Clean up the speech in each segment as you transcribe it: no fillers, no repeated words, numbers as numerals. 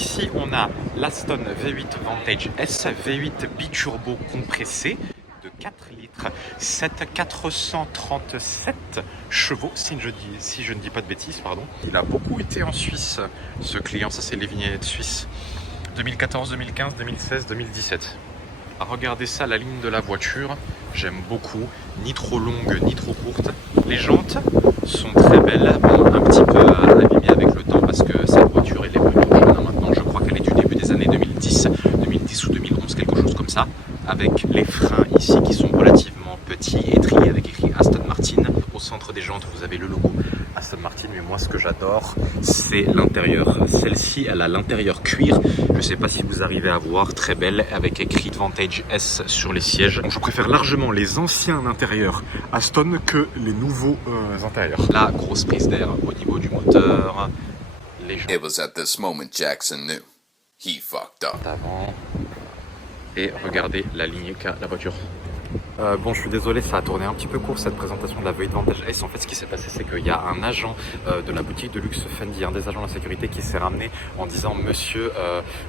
ici on a l'Aston V8 Vantage S V8 biturbo compressé de 4 litres 7 437 chevaux si je ne dis pas de bêtises, pardon. Il a beaucoup été en Suisse, ce client, ça c'est les vignettes suisses 2014, 2015, 2016, 2017. Regardez ça, la ligne de la voiture, j'aime beaucoup, ni trop longue ni trop courte. Les jantes sont très belles, bon, un petit peu abîmées avec le temps parce que cette voiture elle est plus jeune maintenant, je crois qu'elle est du début des années 2010 ou 2011, quelque chose comme ça, avec les freins ici qui sont relativement petits et triés avec écrit Aston Martin. Au centre des jantes vous avez le logo Aston Martin, mais moi ce que j'adore c'est l'intérieur. Celle-ci elle a l'intérieur cuir, je ne sais pas si vous arrivez à voir, très belle, avec écrit Vantage S sur les sièges. Donc je préfère largement les anciens intérieurs Aston que les nouveaux intérieurs. La grosse prise d'air au niveau du moteur, les jantes It was at this moment Jackson knew he fucked up. avant, et regardez la ligne qu'a la voiture. Bon, je suis désolé, ça a tourné un petit peu court cette présentation de la V8 Vantage S. En fait, ce qui s'est passé, c'est qu'il y a un agent de la boutique de luxe Fendi, un des agents de la sécurité, qui s'est ramené en disant: Monsieur,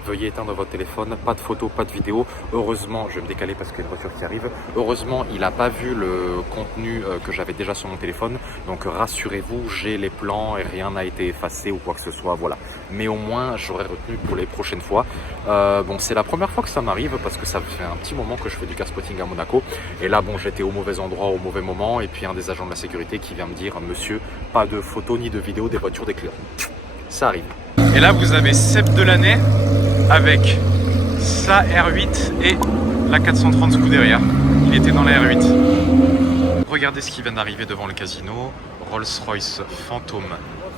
veuillez éteindre votre téléphone, pas de photos, pas de vidéos. Heureusement, je vais me décaler parce qu'il y a une voiture qui arrive. Heureusement, il n'a pas vu le contenu que j'avais déjà sur mon téléphone. Donc, rassurez-vous, j'ai les plans et rien n'a été effacé ou quoi que ce soit. Voilà. Mais au moins, j'aurais retenu pour les prochaines fois. Bon, c'est la première fois que ça m'arrive parce que ça fait un petit moment que je fais du car spotting à Monaco. Et là, bon, j'étais au mauvais endroit, au mauvais moment. Et puis, un des agents de la sécurité qui vient me dire: Monsieur, pas de photos ni de vidéos des voitures des clients. Ça arrive. Et là, vous avez Seb Delaney avec sa R8 et la 430 Scuderia. Il était dans la R8. Regardez ce qui vient d'arriver devant le casino. Rolls-Royce Phantom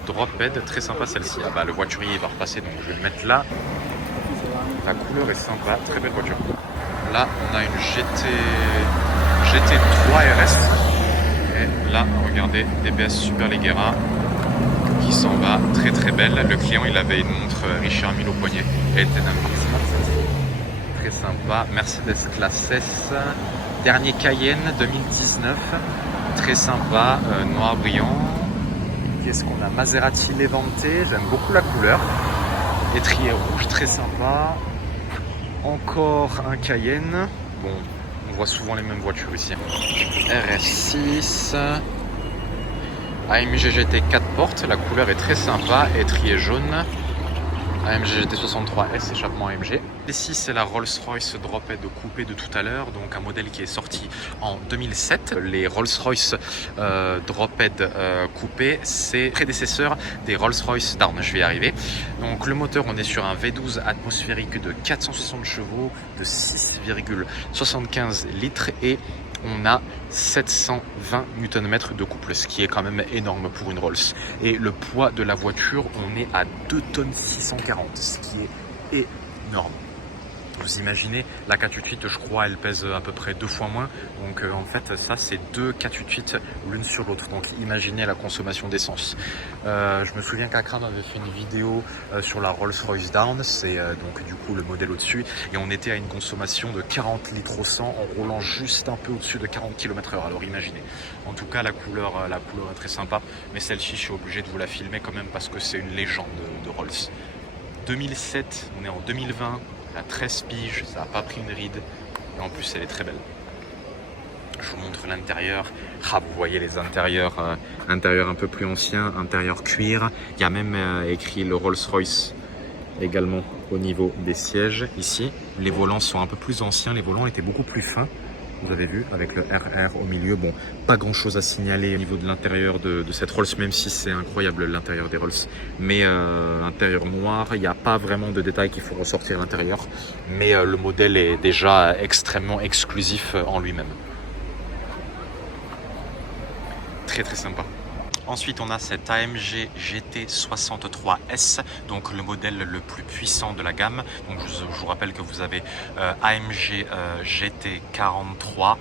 Drophead. Très sympa celle-ci. Ah bah, le voiturier va repasser, donc je vais le mettre là. La couleur est sympa, très belle voiture. Là, on a une GT3 RS. Et là, regardez, DBS Super Leggera qui s'en va, très très belle. Le client, il avait une montre Richard Mille au poignet. Elle était d'un très sympa. Mercedes Classe S. Dernier Cayenne 2019. Très sympa, noir brillant. Qu'est-ce qu'on a? Maserati Levante, j'aime beaucoup la couleur. Étrier rouge, très sympa. Encore un Cayenne. Bon, on voit souvent les mêmes voitures ici. RS6. AMG GT 4 portes, la couleur est très sympa. Étrier jaune. AMG GT 63S, échappement AMG. Ici, c'est la Rolls-Royce Drophead coupée de tout à l'heure, donc un modèle qui est sorti en 2007. Les Rolls-Royce Drophead coupés, c'est prédécesseur des Rolls-Royce Down, je vais y arriver. Donc le moteur, on est sur un V12 atmosphérique de 460 chevaux, de 6,75 litres et on a 720 Nm de couple, ce qui est quand même énorme pour une Rolls. Et le poids de la voiture, on est à 2 tonnes 640, ce qui est énorme. Vous imaginez, la 488, je crois, elle pèse à peu près 2 fois moins. Donc en fait, ça, c'est 2 488 l'une sur l'autre. Donc imaginez la consommation d'essence. Je me souviens qu'Akram avait fait une vidéo sur la Rolls-Royce Down. C'est donc du coup le modèle au-dessus. Et on était à une consommation de 40 litres au 100 en roulant juste un peu au-dessus de 40 km/h. Alors imaginez. En tout cas, la couleur est très sympa. Mais celle-ci, je suis obligé de vous la filmer quand même parce que c'est une légende de Rolls. 2007, on est en 2020. À 13 piges, ça n'a pas pris une ride et en plus elle est très belle. Je vous montre l'intérieur. Ah, vous voyez les intérieurs, intérieur un peu plus ancien, intérieur cuir. Il y a même écrit le Rolls-Royce également au niveau des sièges. Ici, les volants sont un peu plus anciens, les volants étaient beaucoup plus fins. Vous avez vu, avec le RR au milieu, bon, pas grand chose à signaler au niveau de l'intérieur de cette Rolls, même si c'est incroyable l'intérieur des Rolls. Mais intérieur noir, il n'y a pas vraiment de détails qu'il faut ressortir à l'intérieur. Mais le modèle est déjà extrêmement exclusif en lui-même. Très très sympa. Ensuite, on a cet AMG GT 63S, donc le modèle le plus puissant de la gamme. Donc, je vous rappelle que vous avez AMG GT 43,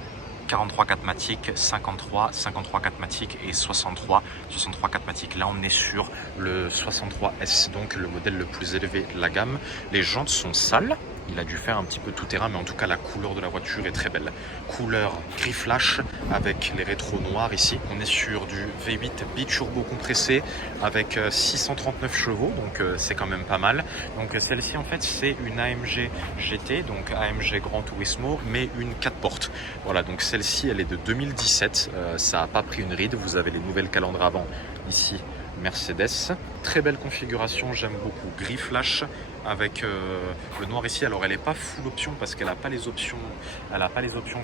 43 4MATIC, 53, 53 4MATIC et 63, 63 4MATIC. Là, on est sur le 63S, donc le modèle le plus élevé de la gamme. Les jantes sont sales. Il a dû faire un petit peu tout terrain, mais en tout cas la couleur de la voiture est très belle. Couleur gris flash avec les rétros noirs ici. On est sur du V8 biturbo compressé avec 639 chevaux, donc c'est quand même pas mal. Donc celle-ci en fait c'est une AMG GT, donc AMG Gran Turismo, mais une 4 portes. Voilà, donc celle-ci elle est de 2017, ça n'a pas pris une ride. Vous avez les nouvelles calandres avant ici. Mercedes, très belle configuration, j'aime beaucoup, gris flash avec le noir ici. Alors elle n'est pas full option parce qu'elle n'a pas les options,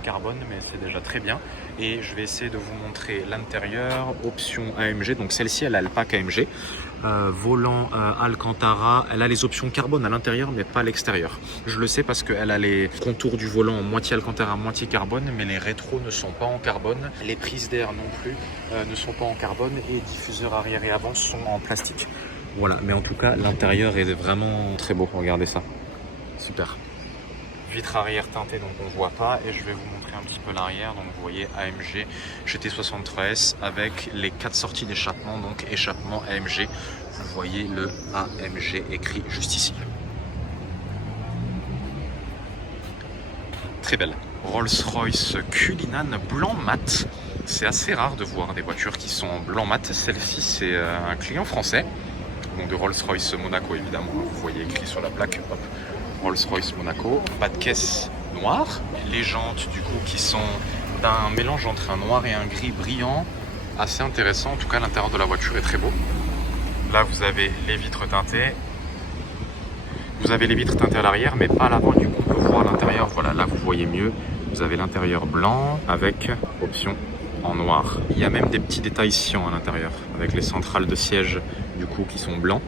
carbone, mais c'est déjà très bien. Et je vais essayer de vous montrer l'intérieur, option AMG. Donc celle-ci elle a le pack AMG, volant Alcantara. Elle a les options carbone à l'intérieur mais pas à l'extérieur. Je le sais parce qu'elle a les contours du volant moitié Alcantara, moitié carbone, mais les rétros ne sont pas en carbone. Les prises d'air non plus ne sont pas en carbone et diffuseurs arrière et avant sont en plastique. Voilà, mais en tout cas l'intérieur est vraiment très beau, regardez ça, super. Vitre arrière teintée, donc on voit pas, et je vais vous montrer un petit peu l'arrière. Donc vous voyez AMG GT63S avec les 4 sorties d'échappement, donc échappement AMG. Vous voyez le AMG écrit juste ici. Très belle. Rolls-Royce Cullinan blanc mat. C'est assez rare de voir des voitures qui sont en blanc mat. Celle-ci c'est un client français, donc de Rolls-Royce Monaco évidemment. Vous voyez écrit sur la plaque, hop, Rolls-Royce Monaco. Bas de caisse noir. Les jantes du coup qui sont d'un mélange entre un noir et un gris brillant, assez intéressant. En tout cas l'intérieur de la voiture est très beau. Là vous avez les vitres teintées. Vous avez les vitres teintées à l'arrière mais pas à l'avant, du coup on peut voir l'intérieur. Voilà, là vous voyez mieux. Vous avez l'intérieur blanc avec option en noir. Il y a même des petits détails cyan à l'intérieur avec les centrales de siège du coup qui sont blancs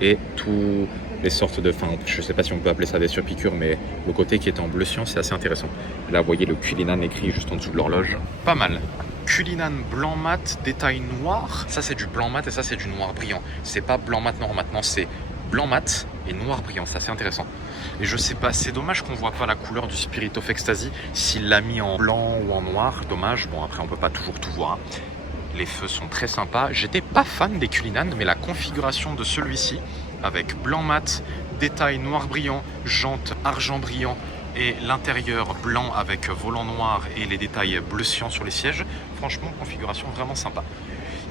et tous les sortes de, enfin je sais pas si on peut appeler ça des surpiqûres, mais le côté qui est en bleu cyan c'est assez intéressant. Là vous voyez le Cullinan écrit juste en dessous de l'horloge, pas mal. Cullinan blanc mat, détail noir. Ça c'est du blanc mat et ça c'est du noir brillant. C'est pas blanc mat noir maintenant, c'est blanc mat et noir brillant, c'est assez intéressant. Et je sais pas, c'est dommage qu'on voit pas la couleur du Spirit of Ecstasy, s'il l'a mis en blanc ou en noir, dommage. Bon après on peut pas toujours tout voir. Les feux sont très sympas. J'étais pas fan des Cullinan, mais la configuration de celui-ci, avec blanc mat, détail noir brillant, jantes argent brillant et l'intérieur blanc avec volant noir et les détails bleu cyan sur les sièges, franchement configuration vraiment sympa.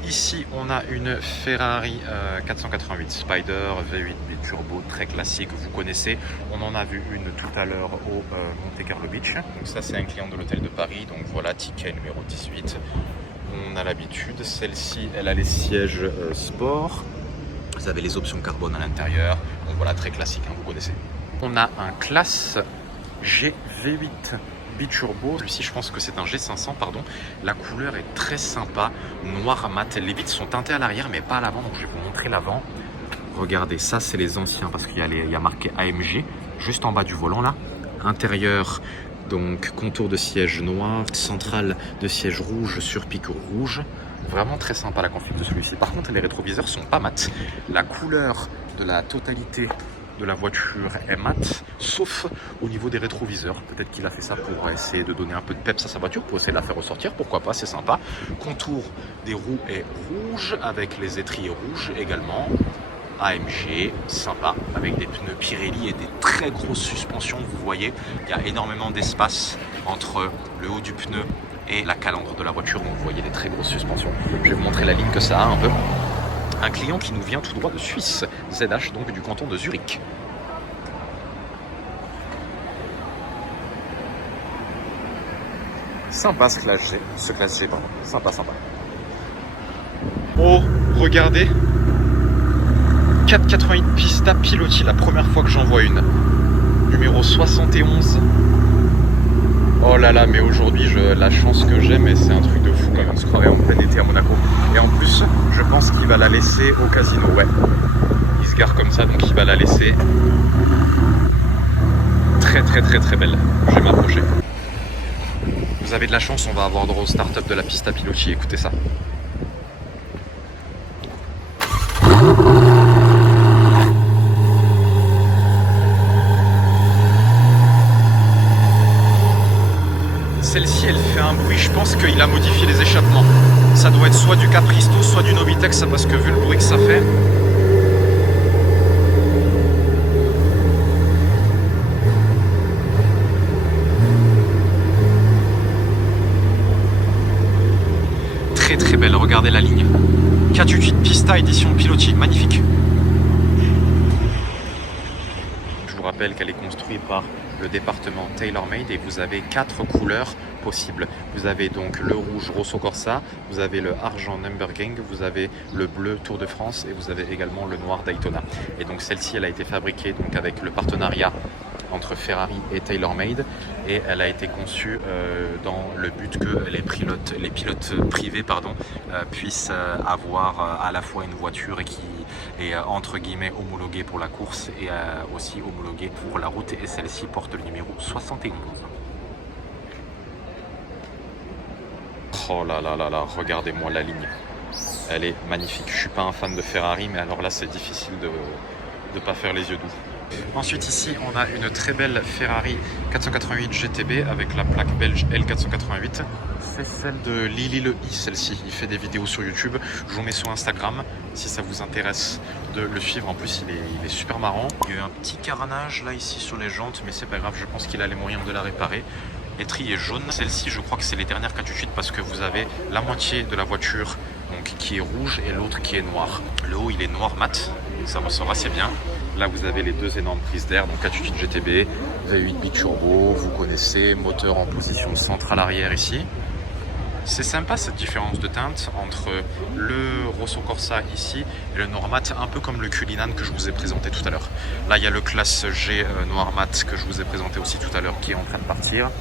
Ici on a une Ferrari 488 Spider V8 biturbo, très classique, vous connaissez. On en a vu une tout à l'heure au Monte Carlo Beach. Donc ça c'est un client de l'hôtel de Paris, donc voilà, ticket numéro 18. On a l'habitude, celle-ci elle a les sièges sport. Vous avez les options carbone à l'intérieur, donc voilà, très classique, hein, vous connaissez. On a un classe G V8 biturbo, celui-ci je pense que c'est un G500 pardon. La couleur est très sympa, noir mat, les vitres sont teintées à l'arrière mais pas à l'avant, donc je vais vous montrer l'avant. Regardez, ça c'est les anciens parce qu'il y a marqué AMG juste en bas du volant là. Intérieur, donc contour de siège noir, centrale de siège rouge sur piqûre rouge. Vraiment très sympa la config de celui-ci. Par contre les rétroviseurs sont pas mat. La couleur de la totalité de la voiture est mat, sauf au niveau des rétroviseurs. Peut-être qu'il a fait ça pour essayer de donner un peu de peps à sa voiture, pour essayer de la faire ressortir, pourquoi pas, c'est sympa. Contour des roues est rouge, avec les étriers rouges également. AMG, sympa, avec des pneus Pirelli et des très grosses suspensions. Vous voyez, il y a énormément d'espace entre le haut du pneu et la calandre de la voiture, donc vous voyez des très grosses suspensions. Je vais vous montrer la ligne que ça a un peu. Un client qui nous vient tout droit de Suisse, ZH, donc du canton de Zurich. Sympa ce classe G, pardon. Sympa, sympa. Oh, regardez. 488 Pista Piloti, la première fois que j'en vois une. Numéro 71. Oh là là, mais aujourd'hui, la chance que j'ai, mais c'est un truc de fou quand même. On se croirait en plein été à Monaco. Et en plus, je pense qu'il va la laisser au casino, ouais. Il se gare comme ça, donc il va la laisser. Très très très très belle. Je vais m'approcher. Vous avez de la chance, on va avoir droit au start-up de la Pista Piloti, écoutez ça. Celle-ci, elle fait un un bruit, je pense qu'il a modifié les échappements. Ça doit être soit du Capristo, soit du Novitec, ça, parce que vu le bruit que ça fait. Très très belle, regardez la ligne. 488 Pista édition Pilotis, magnifique. Je vous rappelle qu'elle est construite par le département TaylorMade et vous avez 4 couleurs possibles. Vous avez donc le rouge Rosso Corsa, vous avez le argent Nürburgring, vous avez le bleu Tour de France et vous avez également le noir Daytona. Et donc celle-ci, elle a été fabriquée donc avec le partenariat entre Ferrari et TaylorMade et elle a été conçue dans le but que les pilotes privés puissent avoir à la fois une voiture qui est entre guillemets homologuée pour la course et aussi homologuée pour la route, et celle-ci porte le numéro 71. Oh là là là là, regardez-moi la ligne, elle est magnifique. Je suis pas un fan de Ferrari, mais alors là c'est difficile de ne pas faire les yeux doux. Ensuite ici on a une très belle Ferrari 488 GTB avec la plaque belge L488. C'est celle de Lily Le I, celle-ci. Il fait des vidéos sur YouTube. Je vous mets sur Instagram si ça vous intéresse de le suivre. En plus il est super marrant. Il y a eu un petit carénage là ici sur les jantes, mais c'est pas grave, je pense qu'il a les moyens de la réparer. Étrier jaune. Celle-ci, je crois que c'est les dernières 488 parce que vous avez la moitié de la voiture donc, qui est rouge et l'autre qui est noir. Le haut il est noir mat, ça ressort assez bien. Là vous avez les deux énormes prises d'air, donc 488 GTB, V8 biturbo, vous connaissez, moteur en position centrale arrière ici. C'est sympa cette différence de teinte entre le Rosso Corsa ici et le noir mat, un peu comme le Cullinan que je vous ai présenté tout à l'heure. Là il y a le classe G noir mat que je vous ai présenté aussi tout à l'heure qui est en train de partir.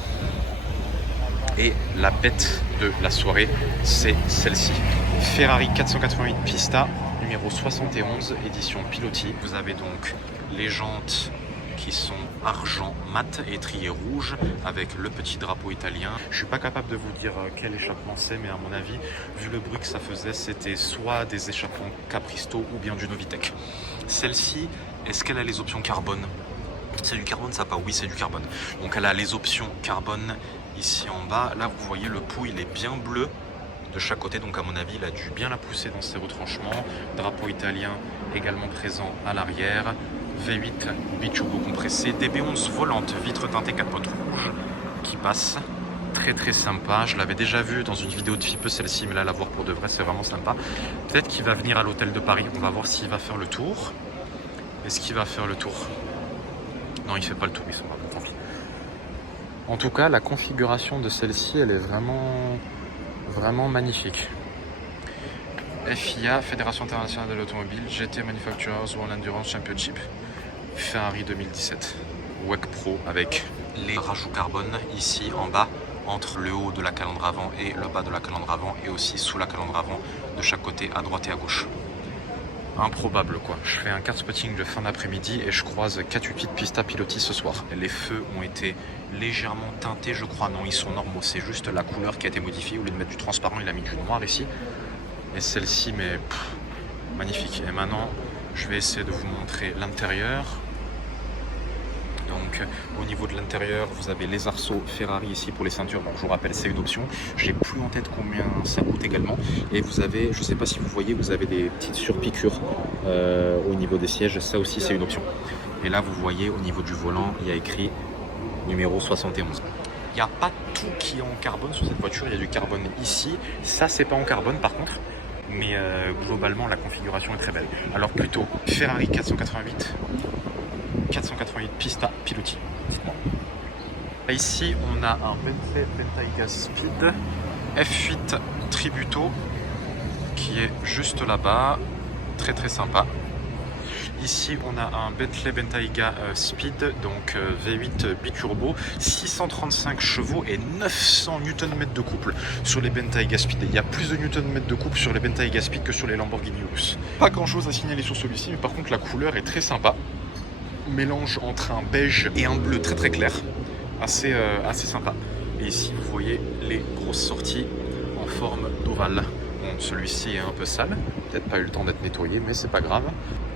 Et la bête de la soirée, c'est celle-ci. Ferrari 488 Pista, numéro 71, édition Pilotis. Vous avez donc les jantes qui sont argent mat et étrier rouge avec le petit drapeau italien. Je suis pas capable de vous dire quel échappement c'est, mais à mon avis, vu le bruit que ça faisait, c'était soit des échappements Capristo ou bien du Novitec. Celle-ci, est-ce qu'elle a les options carbone? C'est du carbone ça pas? Oui, c'est du carbone. Donc elle a les options carbone ici en bas. Là vous voyez le pot il est bien bleu de chaque côté, donc à mon avis il a dû bien la pousser dans ses retranchements. Drapeau italien également présent à l'arrière. V8 biturbo compressé, DB11 volante, vitre teintée 4 potes rouges qui passe. Très très sympa, je l'avais déjà vu dans une vidéo de Fipe celle-ci, mais là la voir pour de vrai c'est vraiment sympa. Peut-être qu'il va venir à l'hôtel de Paris, on va voir s'il va faire le tour. Est-ce qu'il va faire le tour? Non, il fait pas le tour, ils sont pas bon, tant pis. En tout cas, la configuration de celle-ci, elle est vraiment magnifique. FIA, Fédération Internationale de l'Automobile, GT Manufacturers World Endurance Championship, Ferrari 2017, WEC Pro avec les rajouts carbone ici en bas, entre le haut de la calandre avant et le bas de la calandre avant, et aussi sous la calandre avant de chaque côté, à droite et à gauche. Improbable quoi, je fais un card spotting de fin d'après-midi et je croise 488 Pista Pilotis ce soir. Les feux ont été légèrement teintés, je crois. Non, ils sont normaux, c'est juste la couleur qui a été modifiée. Au lieu de mettre du transparent, il a mis du noir ici. Et celle-ci, mais magnifique. Et maintenant, je vais essayer de vous montrer l'intérieur. Donc au niveau de l'intérieur, vous avez les arceaux Ferrari ici pour les ceintures. Donc je vous rappelle, c'est une option. J'ai plus en tête combien ça coûte également. Et vous avez, je ne sais pas si vous voyez, vous avez des petites surpiqûres au niveau des sièges. Ça aussi, c'est une option. Et là, vous voyez, au niveau du volant, il y a écrit numéro 71. Il n'y a pas tout qui est en carbone sur cette voiture. Il y a du carbone ici. Ça, c'est pas en carbone par contre. Mais globalement, la configuration est très belle. Alors plutôt Ferrari 488 Pista Pilotis, dites-moi. Ici, on a un Bentley Bentayga Speed F8 Tributo qui est juste là-bas, très très sympa. Ici, on a un Bentley Bentayga Speed, donc V8 biturbo, 635 chevaux et 900 Nm de couple sur les Bentayga Speed. Il y a plus de Nm de couple sur les Bentayga Speed que sur les Lamborghini Urus. Pas grand chose à signaler sur celui-ci, mais par contre la couleur est très sympa. Mélange entre un beige et un bleu très très clair, assez sympa. Et ici vous voyez les grosses sorties en forme d'ovale. Bon, celui-ci est un peu sale, peut-être pas eu le temps d'être nettoyé, mais c'est pas grave.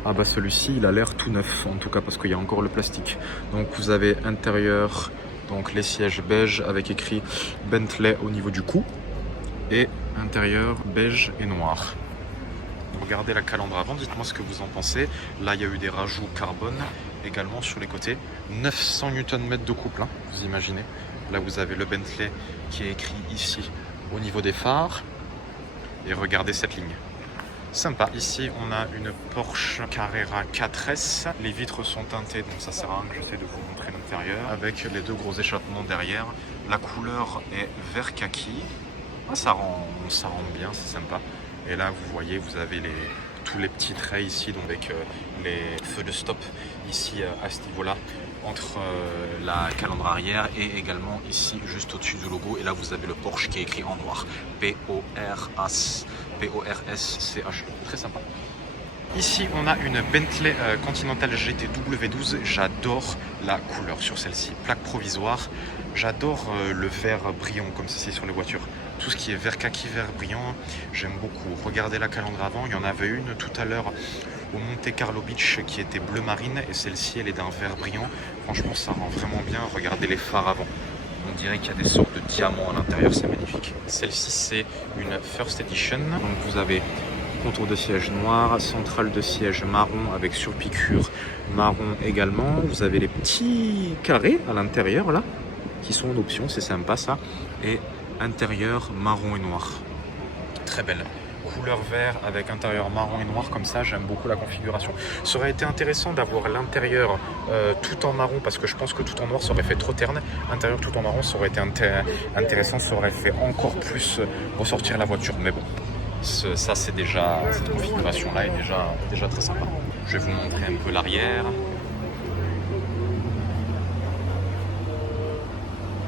Ah bah celui-ci il a l'air tout neuf, en tout cas parce qu'il y a encore le plastique. Donc vous avez intérieur Donc les sièges beige avec écrit Bentley au niveau du cou. Et intérieur beige et noir. Regardez la calandre avant, dites-moi ce que vous en pensez. Là, il y a eu des rajouts carbone également sur les côtés. 900 Nm de couple, hein, vous imaginez. Là, vous avez le Bentley qui est écrit ici au niveau des phares. Et regardez cette ligne. Sympa. Ici, on a une Porsche Carrera 4S. Les vitres sont teintées, donc ça sert à rien que j'essaie de vous montrer l'intérieur. Avec les deux gros échappements derrière. La couleur est vert kaki. Ça rend bien, c'est sympa. Et là, vous voyez, vous avez tous les petits traits ici, donc avec les feux de stop ici à ce niveau-là, entre la calandre arrière et également ici, juste au-dessus du logo. Et là, vous avez le Porsche qui est écrit en noir. P-O-R-S-C-H. Très sympa. Ici, on a une Bentley Continental GT W12. J'adore la couleur sur celle-ci. Plaque provisoire. J'adore le vert brillant comme ceci sur les voitures. Tout ce qui est vert kaki, vert brillant, j'aime beaucoup. Regardez la calandre avant. Il y en avait une tout à l'heure au Monte Carlo Beach qui était bleu marine. Et celle-ci, elle est d'un vert brillant. Franchement, ça rend vraiment bien. Regardez les phares avant. On dirait qu'il y a des sortes de diamants à l'intérieur. C'est magnifique. Celle-ci, c'est une First Edition. Donc vous avez contour de siège noir, centrale de siège marron avec surpiqûre marron également. Vous avez les petits carrés à l'intérieur là qui sont en option, c'est sympa ça. Et intérieur marron et noir. Très belle. Couleur vert avec intérieur marron et noir comme ça, j'aime beaucoup la configuration. Ça aurait été intéressant d'avoir l'intérieur tout en marron parce que je pense que tout en noir ça aurait fait trop terne. Intérieur tout en marron ça aurait été intéressant, ça aurait fait encore plus ressortir la voiture. Mais bon. Ça c'est déjà, cette configuration là est déjà très sympa. Je vais vous montrer un peu l'arrière.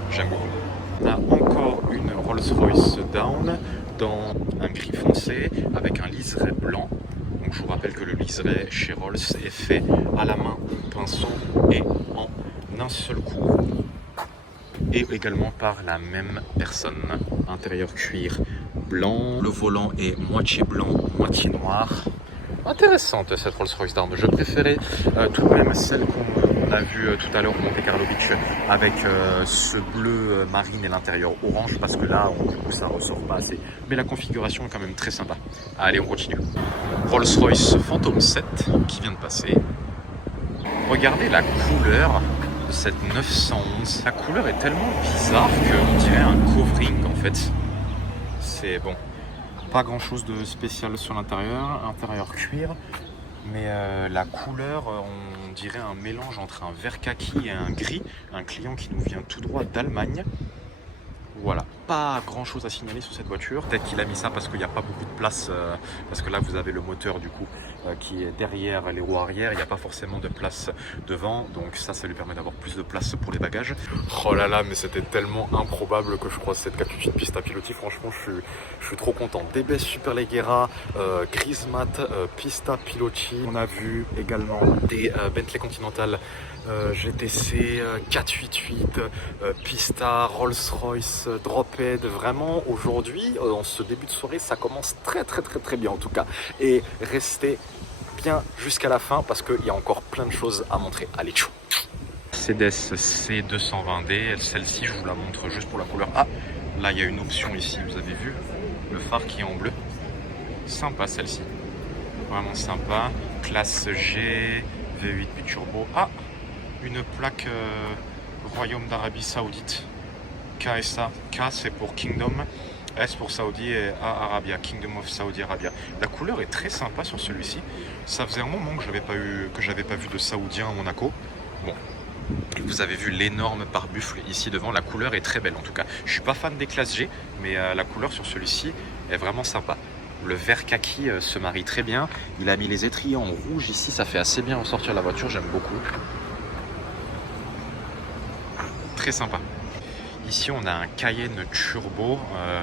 J'aime beaucoup. On a encore une Rolls-Royce Down dans un gris foncé avec un liseré blanc. Donc je vous rappelle que le liseré chez Rolls est fait à la main, au pinceau et en un seul coup. Et également par la même personne. Intérieur cuir blanc, le volant est moitié blanc, moitié noir. Intéressante cette Rolls-Royce Down. Je préférais tout de même celle qu'on a vue tout à l'heure au Monte Carlo Beach avec ce bleu marine et l'intérieur orange parce que là, du coup, ça ressort pas assez. Mais la configuration est quand même très sympa. Allez, on continue. Rolls-Royce Phantom 7 qui vient de passer. Regardez la couleur de cette 911. La couleur est tellement bizarre qu'on dirait un covering en fait. C'est bon. Pas grand chose de spécial sur l'intérieur, intérieur cuir, mais la couleur, on dirait un mélange entre un vert kaki et un gris, un client qui nous vient tout droit d'Allemagne. Voilà, pas grand chose à signaler sur cette voiture. Peut-être qu'il a mis ça parce qu'il n'y a pas beaucoup de place, parce que là vous avez le moteur du coup qui est derrière les roues arrière, il n'y a pas forcément de place devant, donc ça lui permet d'avoir plus de place pour les bagages. Oh là là, mais c'était tellement improbable que je croise cette 488 piste à pilotis, franchement je suis trop content. DBS Superleggera, grise mat, pista piloti. On a vu également des Bentley Continental GTC 488, Pista, Rolls-Royce, Drophead. Vraiment aujourd'hui, en ce début de soirée, ça commence très bien en tout cas. Et restez bien jusqu'à la fin parce qu'il y a encore plein de choses à montrer. Allez, tchou. Mercedes C220D, celle-ci je vous la montre juste pour la couleur. Ah, là il y a une option ici, vous avez vu le phare qui est en bleu. Sympa celle-ci, vraiment sympa. Classe G, V8 biturbo. Ah, une plaque Royaume d'Arabie Saoudite. KSA. K c'est pour Kingdom, S pour Saudi et A Arabia, Kingdom of Saudi Arabia. La couleur est très sympa sur celui-ci. Ça faisait un moment que j'avais pas vu de Saoudien à Monaco. Bon, vous avez vu l'énorme pare-buffle ici devant. La couleur est très belle en tout cas. Je suis pas fan des classes G, mais la couleur sur celui-ci est vraiment sympa. Le vert kaki se marie très bien. Il a mis les étriers en rouge ici, ça fait assez bien ressortir la voiture, j'aime beaucoup. Très sympa. Ici on a un Cayenne turbo,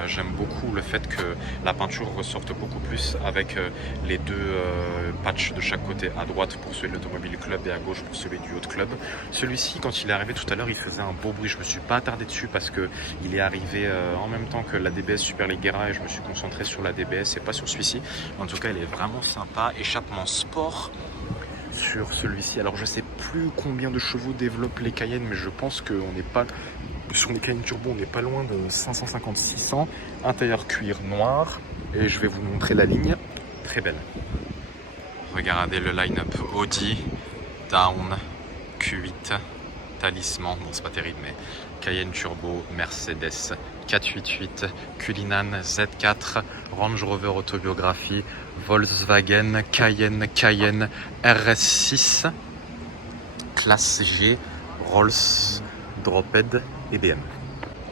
j'aime beaucoup le fait que la peinture ressorte beaucoup plus avec les deux patchs de chaque côté, à droite pour celui de l'Automobile Club et à gauche pour celui du Yacht Club. Celui-ci quand il est arrivé tout à l'heure il faisait un beau bruit, je me suis pas attardé dessus parce qu'il est arrivé en même temps que la DBS Superleggera et je me suis concentré sur la DBS et pas sur celui-ci. En tout cas il est vraiment sympa, échappement sport. sur celui-ci. Alors je sais plus combien de chevaux développent les Cayenne, mais je pense qu'on n'est pas sur les Cayenne Turbo, on n'est pas loin de 550-600. Intérieur cuir noir, et je vais vous montrer la ligne, très belle. Regardez le line-up Audi, Down, Q8, Talisman, bon c'est pas terrible, mais Cayenne Turbo, Mercedes 488, Cullinan Z4, Range Rover Autobiographie, Volkswagen, Cayenne, RS6, Classe G, Rolls, Drophead et BM.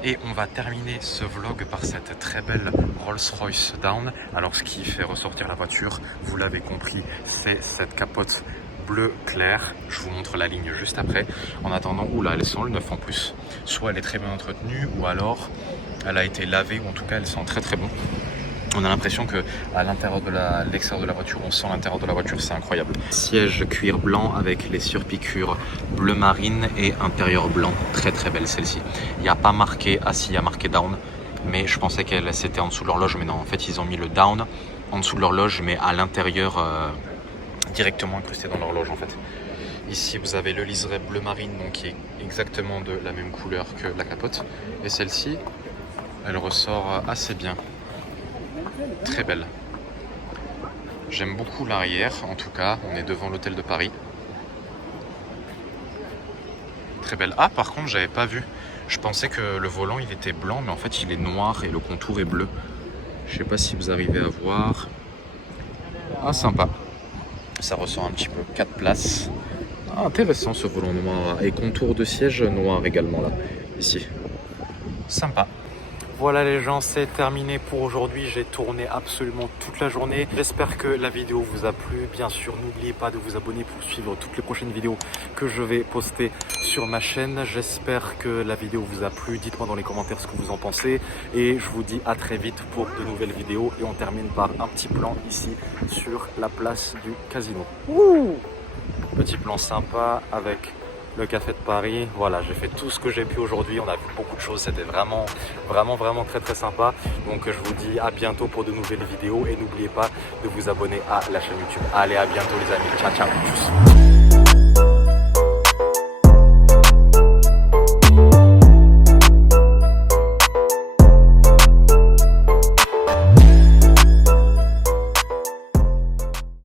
Et on va terminer ce vlog par cette très belle Rolls-Royce Down. Alors ce qui fait ressortir la voiture, vous l'avez compris, c'est cette capote bleu clair. Je vous montre la ligne juste après. En attendant, oula, elle sent le neuf en plus. Soit elle est très bien entretenue, ou alors elle a été lavée, ou en tout cas elle sent très très bon. On a l'impression que à l'intérieur de l'extérieur de la voiture, on sent l'intérieur de la voiture, c'est incroyable. Siège cuir blanc avec les surpiqûres bleu marine et intérieur blanc, très très belle celle-ci. Il n'y a pas marqué, ah si, il y a marqué down, mais je pensais qu'elle c'était en dessous de l'horloge, mais non, en fait ils ont mis le down en dessous de l'horloge, mais à l'intérieur, directement incrusté dans l'horloge en fait. Ici vous avez le liseré bleu marine, donc qui est exactement de la même couleur que la capote, et celle-ci, elle ressort assez bien. Très belle. J'aime beaucoup l'arrière, en tout cas, on est devant l'hôtel de Paris. Très belle. Ah, par contre, j'avais pas vu. Je pensais que le volant il était blanc, mais en fait il est noir et le contour est bleu. Je sais pas si vous arrivez à voir. Ah, sympa. Ça ressort un petit peu. 4 places. Ah, intéressant ce volant noir. Et contour de siège noir également là, ici. Sympa. Voilà les gens, c'est terminé pour aujourd'hui. J'ai tourné absolument toute la journée. J'espère que la vidéo vous a plu. Bien sûr, n'oubliez pas de vous abonner pour suivre toutes les prochaines vidéos que je vais poster sur ma chaîne. J'espère que la vidéo vous a plu. Dites-moi dans les commentaires ce que vous en pensez. Et je vous dis à très vite pour de nouvelles vidéos. Et on termine par un petit plan ici sur la place du casino. Ouh, petit plan sympa avec le café de Paris. Voilà, j'ai fait tout ce que j'ai pu aujourd'hui. On a vu beaucoup de choses. C'était vraiment très très sympa. Donc je vous dis à bientôt pour de nouvelles vidéos. Et n'oubliez pas de vous abonner à la chaîne YouTube. Allez, à bientôt les amis. Ciao, ciao. Tchuss.